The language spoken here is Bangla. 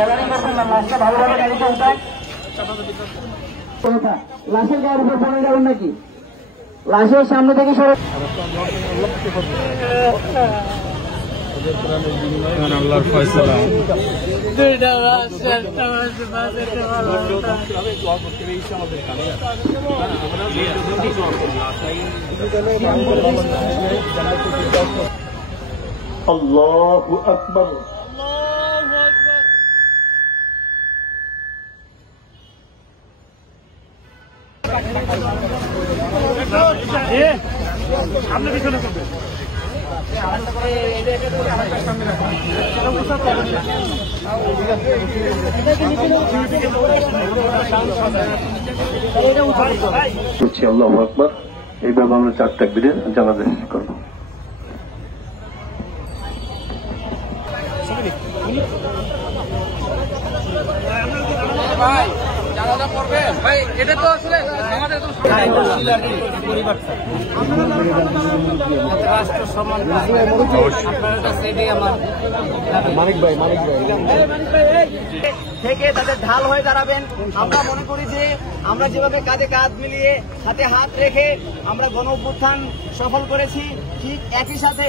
গ্যালারি করবেন না, লাশটা ভালোভাবে গাড়িতে উঠায়। লাশের গায়ের উপর পড়ে যাবেন নাকি? লাশের সামনে থেকে সরে আল্লাহর ফয়সালা। আল্লাহু আকবার। সামনে পিছনে করবে। আল্লাহু আকবার। এইভাবে আমরা 4 তাকবীরে জানাজা শেষ করবো। ভাই জানাজা পড়বে ভাই, এটা তো আসলে আমাদের রাষ্ট্র সম্মান থেকে তাদের ঢাল হয়ে দাঁড়াবেন। আমরা মনে করি যে আমরা যেভাবে কাঁধে কাঁধ মিলিয়ে হাতে হাত রেখে আমরা গণ অভ্যুত্থান সফল করেছি, ঠিক একই সাথে